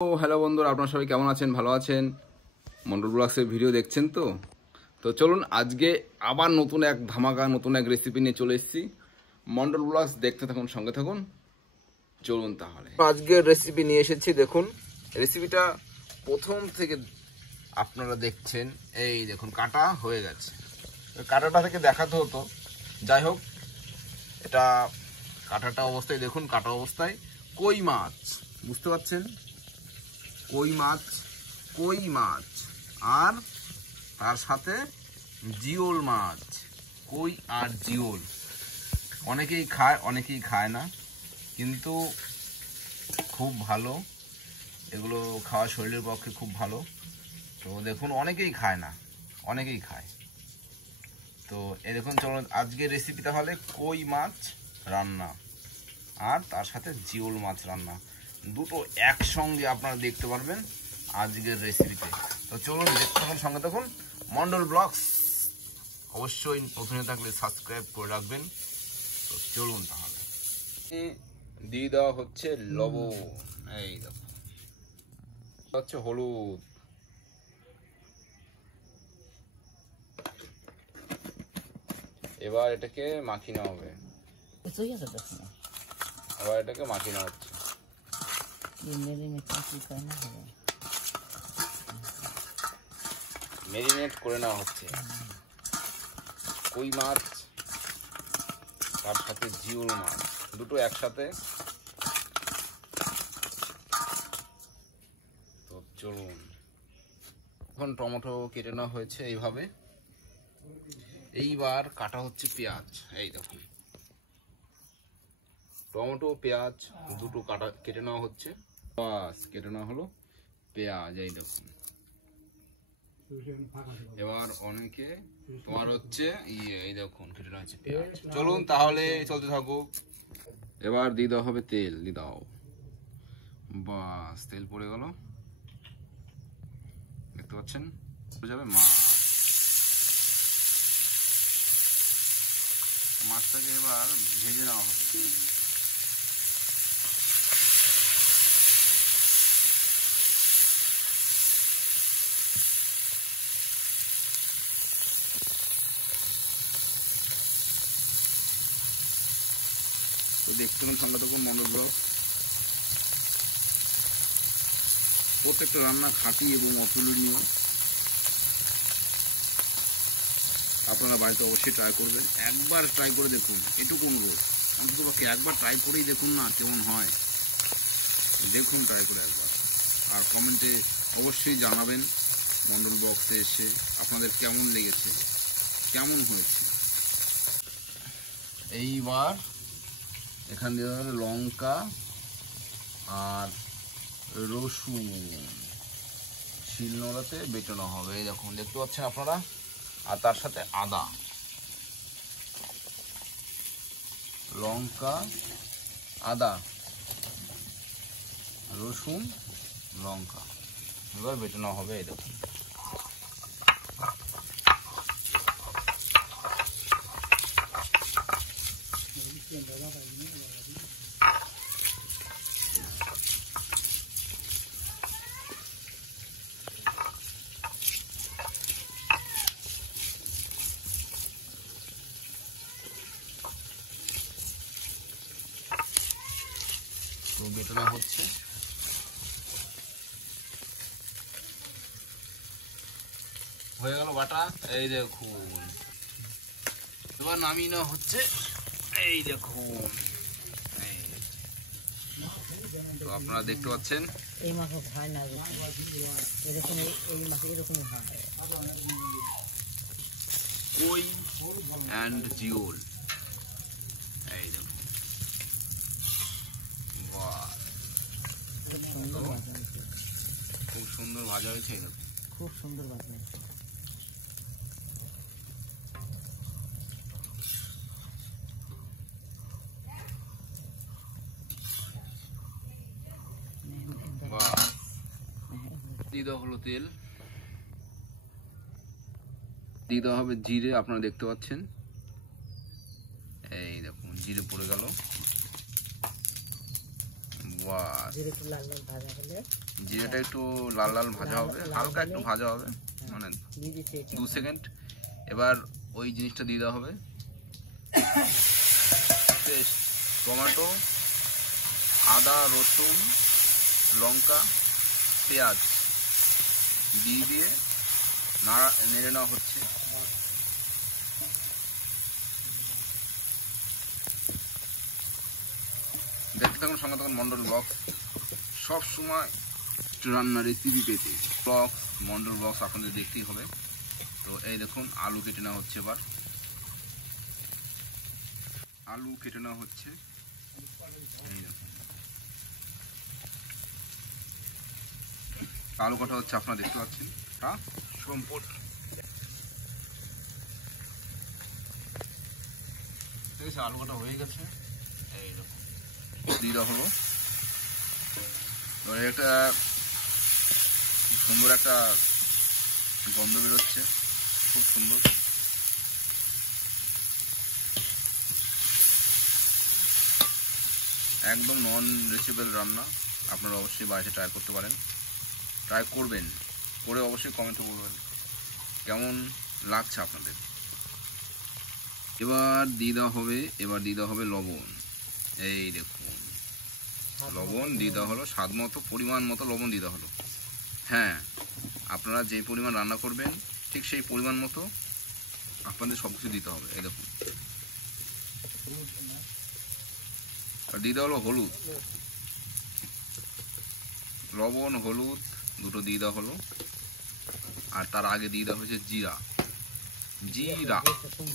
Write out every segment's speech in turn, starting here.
Hello বন্ধুরা, আপনারা সবাই কেমন আছেন? ভালো আছেন? মন্ডল ব্লগসের ভিডিও দেখছেন তো? তো চলুন আজকে আবার নতুন এক ধামাকা নতুন এক রেসিপি নিয়ে চলে এসেছি। মন্ডল ব্লগস দেখতে থাকুন, সঙ্গে থাকুন। চলুন তাহলে আজকের রেসিপি নিয়ে এসেছি। দেখুন রেসিপিটা প্রথম থেকে আপনারা দেখছেন। এই দেখুন কাটা হয়ে গেছে, কাটাটা থেকে দেখাতে হতো, যাই হোক এটা কাটাটা অবস্থায় দেখুন। কাটা অবস্থায় কই মাছ, বুঝতে পারছেন? কই মাছ আর তার সাথে জিওল মাছ। কই আর জিওল অনেকেই খায়, অনেকেই খায় না, কিন্তু খুব ভালো, এগুলো খাওয়া শরীরের পক্ষে খুব ভালো। তো দেখুন অনেকেই খায় না, অনেকেই খায়। তো এই দেখুন, চলুন আজকের রেসিপি তাহলে কই মাছ রান্না আর তার সাথে জিওল মাছ রান্না, দুটো একসঙ্গে আপনারা দেখতে পারবেন আজকের রেসিপিতে। তো চলুন দেখতে থাকুন, সঙ্গে থাকুন। মন্ডল ব্লগস অবশ্যই প্রথমে থাকলে সাবস্ক্রাইব করে রাখবেন। তো চলুন তাহলে দিয়ে দেওয়া হচ্ছে লবণ, এই দেখো হচ্ছে হলুদ, এবার এটাকে মাখিয়ে নেওয়া হবে। আবার এটাকে মাখিয়ে নেওয়া হচ্ছে। মেরিনেট করে নেওয়া হচ্ছে কই মাছ তার সাথে জিওল মাছ, দুটো একসাথে। তো চলুন, এখন টমেটো কেটে নেওয়া হয়েছে এইভাবে। এইবার কাটা হচ্ছে পেঁয়াজ, এই দেখুন টমেটো পেঁয়াজ দুটো কেটে নেওয়া হচ্ছে। বাস কেটে নেওয়া হলো পেঁয়াজ, এই দেখুন। এবার অনেকে তোমার হচ্ছে এই দেখুন কেটে নেওয়া হচ্ছে পেঁয়াজ। চলুন তাহলে চলতে থাকুক। এবার দিয়ে দেওয়া হবে তেল, দিয়ে দাও। বাস তেল পড়ে গেল, দেখতে পাচ্ছেন। যাবে মাছটাকে এবার ভেজে নেওয়া হবে। তো দেখতে পাবেন ঠান্ডা তখন মন্ডল ব্লগ প্রত্যেকটা রান্না খাঁটি এবং অতুলনীয়। আপনারা বাড়িতে অবশ্যই ট্রাই করবেন, একবার ট্রাই করে দেখুন। এটুকু অনুরোধ, অন্ততপক্ষে একবার ট্রাই করেই দেখুন না কেমন হয়। দেখুন ট্রাই করে একবার, আর কমেন্টে অবশ্যই জানাবেন মন্ডল বক্সে এসে আপনাদের কেমন লেগেছে, কেমন হয়েছে। এইবার এখান দিয়ে লঙ্কা আর রসুন শিলনোড়াতে বেটানো হবে, এই দেখুন দেখতে পাচ্ছেন আপনারা। আর তার সাথে আদা, লঙ্কা, আদা, রসুন, লঙ্কা এবার বেটানো হবে, এই দেখুন। বেটানো হচ্ছে, হয়ে গেল বাটা, এই দেখুন। এবার নামিয়ে নেওয়া হচ্ছে, এই দেখুন। তো আপনারা দেখতে পাচ্ছেন এই মাছ হয় না এরকম, এই মাছ এরকমই হয়। কই অ্যান্ড জিওল, এই দেখুন। খুব সুন্দর ভাজা হয়েছে, এই দেখুন খুব সুন্দর ভাজা হয়েছে। দিয়ে দেওয়া হলো তেল, দিয়ে দেওয়া হবে জিরে, আপনারা দেখতে পাচ্ছেন। এই দেখুন জিরে পড়ে গেল। জিরে একটু লাল লাল ভাজা হলে জিরাটা একটু লাল লাল ভাজা হবে, হালকা একটু ভাজা হবে, মানে 2 সেকেন্ড। এবার ওই জিনিসটা দিয়ে দেওয়া হবে, পেস্ট, টমেটো, আদা, রসুন, লঙ্কা, পেঁয়াজ দিয়ে নেড়ে নেওয়া হচ্ছে। দেখতে থাকুন, সঙ্গে থাকুন মন্ডল ব্লগস। সব সময় রান্নার রেসিপি পেতে ব্লগস, মন্ডল ব্লগস আপনাদের দেখতেই হবে। তো এই দেখুন আলু কেটে নেওয়া হচ্ছে। এবার আলু কেটে নেওয়া হচ্ছে, এই দেখুন আলু কাটা হচ্ছে, আপনারা দেখতে পাচ্ছেন। হ্যাঁ, সম্পূর্ণ ঠিক আছে, আলু কাটা হয়ে গেছে। এই দেখুন দিয়ে দেওয়া হলো। এবার একটা সুন্দর একটা গন্ধ বেরোচ্ছে, খুব সুন্দর। একদম নন রিচেবল রান্না, আপনারা অবশ্যই বাড়িতে ট্রাই করতে পারেন, ট্রাই করবেন, করে অবশ্যই কমেন্টে বলবেন কেমন লাগছে আপনাদের। এবার দিয়ে দেওয়া হবে লবণ। এই দেখুন লবণ দিয়ে দেওয়া হলো, স্বাদ মতো, পরিমাণ মতো লবণ দিয়ে দেওয়া হলো। হ্যাঁ, আপনারা যে পরিমাণ রান্না করবেন ঠিক সেই পরিমাণ মতো আপনাদের সব কিছু দিতে হবে। এই দেখুন আর দিয়ে দেওয়া হলো হলুদ, লবণ হলুদ দুটো দিয়ে দেওয়া হলো। আর তার আগে দিয়ে দেওয়া হয়েছে জিরা।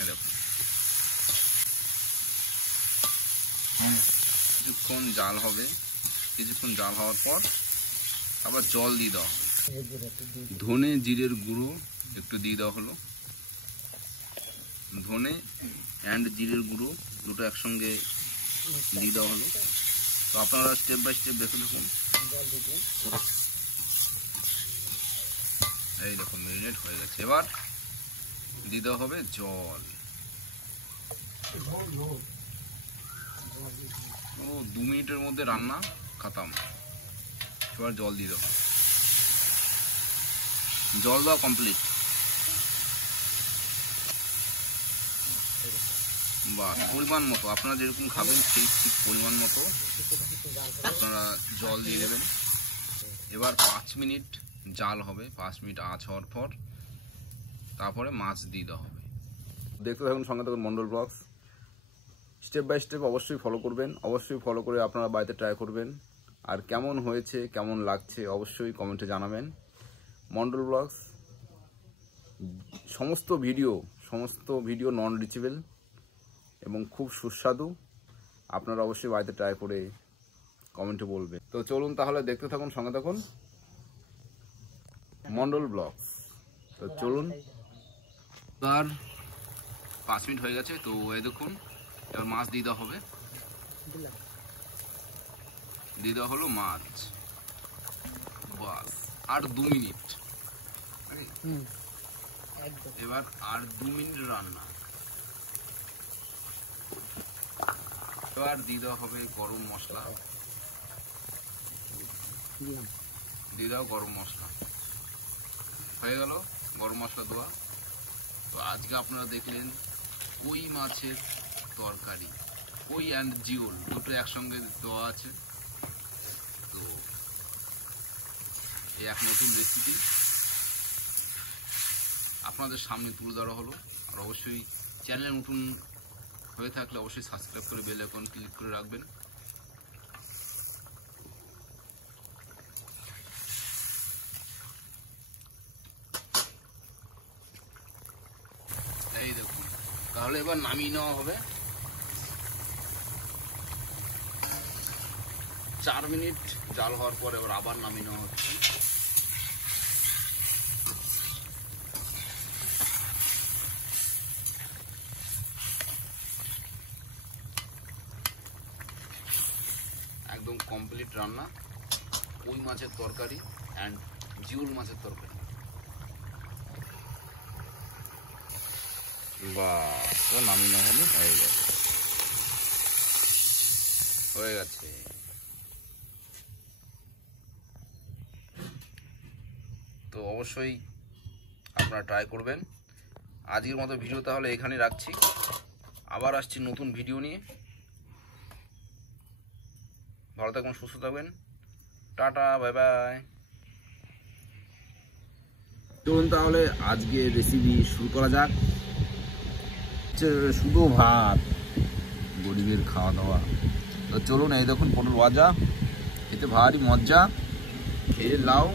এই দেখুন কিছুক্ষণ জাল হবে, কিছুক্ষণ জাল হওয়ার পর আবার জল দিয়ে দেওয়া হবে। ধনে জিরের গুঁড়ো একটু দিয়ে দেওয়া হলো, ধনে অ্যান্ড জিরের গুঁড়ো দুটো একসঙ্গে দিয়ে দেওয়া হলো। তো আপনারা স্টেপ বাই স্টেপ দেখে দেখুন। এই দেখুন মেরিনেট হয়ে গেছে। এবার দিয়ে দেওয়া হবে জল। ও 2 মিনিটের মধ্যে রান্না খতম। এবার জল দিয়ে দেবো, জল দেওয়া কমপ্লিট। বা পরিমাণ মতো আপনারা যেরকম খাবেন সেই ঠিক পরিমাণ মতো আপনারা জল দিয়ে দেবেন। এবার 5 মিনিট জাল হবে, 5 মিনিট আঁচ হওয়ার পর তারপরে মাছ দিয়ে দেওয়া হবে। দেখতে থাকুন, সঙ্গে থাকুন Mondal blogs. Step by step অবশ্যই ফলো করবেন, অবশ্যই ফলো করে আপনারা বাড়িতে ট্রাই করবেন। আর কেমন হয়েছে, কেমন লাগছে অবশ্যই কমেন্টে জানাবেন। মন্ডল ব্লগস সমস্ত ভিডিও নন রিচেবল এবং খুব সুস্বাদু। আপনারা অবশ্যই বাড়িতে ট্রাই করে কমেন্টে বলবেন। তো চলুন তাহলে দেখতে থাকুন, সঙ্গে থাকুন মন্ডল ব্লগস। তো চলুন, তার 5 মিনিট হয়ে গেছে। তো এই দেখুন এবার মাছ দিয়ে দেওয়া হবে, দিয়ে দেওয়া হলো মাছ। বাস আর 2 মিনিট, এবার আর 2 মিনিট রান্না। এবার দিয়ে দেওয়া হবে গরম মশলা, দিয়ে দাও গরম মশলা। হয়ে গেল গরম মশলা দেওয়া। তো আজকে আপনারা দেখলেন কই মাছের তরকারি, কই অ্যান্ড জিওল দুটো একসঙ্গে দেওয়া আছে। তো এই এক নতুন রেসিপি আপনাদের সামনে তুলে ধরা হলো। আর অবশ্যই চ্যানেল নতুন হয়ে থাকলে অবশ্যই সাবস্ক্রাইব করে বেল আইকন ক্লিক করে রাখবেন। এই দেখুন, তাহলে এবার নামিয়ে নেওয়া হবে। 4 মিনিট জাল হওয়ার পর এবার আবার নামিয়ে নেওয়া হচ্ছে। একদম কমপ্লিট রান্না, কই মাছের তরকারি অ্যান্ড জিওল মাছের তরকারি। বাহ, নামিয়ে নেওয়া হলো, হয়ে গেছে। তো অবশ্যই আপনারা ট্রাই করবেন। আজকের মতো ভিডিও তাহলে এখানে রাখছি, আবার আসছি নতুন ভিডিও নিয়ে। ভালো থাকবেন, সুস্থ থাকবেন, টাটা, বাই বাই। চলুন তাহলে আজকে রেসিপি শুরু করা যাক। শুধু ভাত, গরিবের খাওয়া দাওয়া। তো চলুন, এই দেখুন পটল ভাজা, এতে ভারী মজা। এই যে লাউ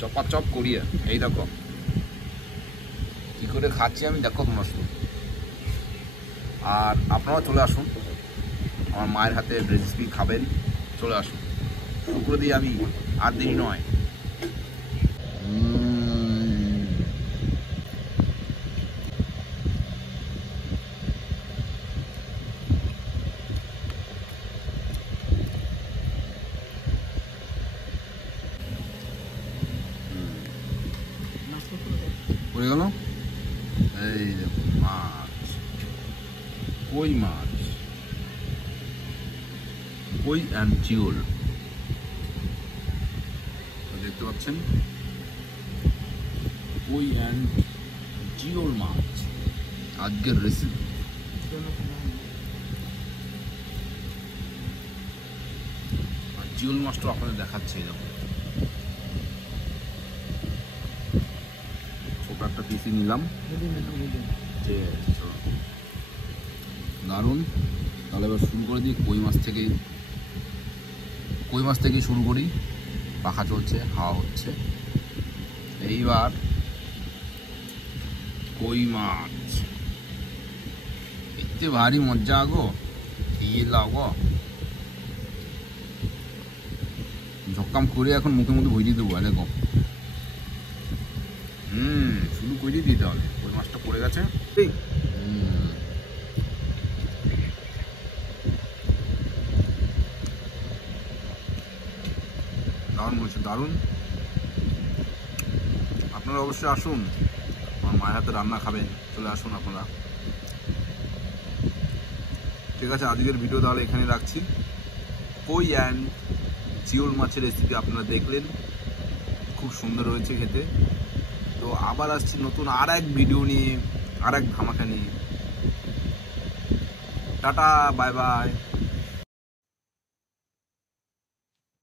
চপাচপ করিয়া, এই দেখো কি করে খাচ্ছি আমি, দেখো তোমরা শুধু। আর আপনারাও চলে আসুন, আমার মায়ের হাতে রেসিপি খাবেন, চলে আসুন। শুরু করে দিই আমি, আর দেরি নয়। পড়ে গেল, এই দেখুন মাছ, কই মাছ, কই অ্যান্ড জিওল, দেখতে পাচ্ছেন, কই অ্যান্ড জিওল মাছ আজকের রেসিপি। আর জিওল মাছটা আপনাদের দেখাচ্ছে, দেখুন ছোট একটা পিসি নিলাম, দারুণ। তাহলে এবার শুরু করে দিই কই মাছ থেকেই শুরু করি। পাখা চলছে, হাওয়া হচ্ছে। এইবার কই মাছ, এতে ভারী মজা গো, খেয়ে লাও গো। ঝক্কাম করে এখন মুখে মধ্যে ভুজিয়ে দেবো, দেখো। শুধু কই দিতে হবে, কই মাছটা পড়ে গেছে। দারুণ বলছে, দারুণ। আপনারা অবশ্যই আসুন, আমার মায়ের হাতে রান্না খাবেন, চলে আসুন আপনারা। ঠিক আছে, আজকের ভিডিও তাহলে এখানে রাখছি। কই অ্যান্ড জিওল মাছের রেসিপি আপনারা দেখলেন, খুব সুন্দর হয়েছে খেতে। তো আবার আসছি নতুন আর এক ভিডিও নিয়ে, আর এক ধামাকা নিয়ে। Tata, bye bye.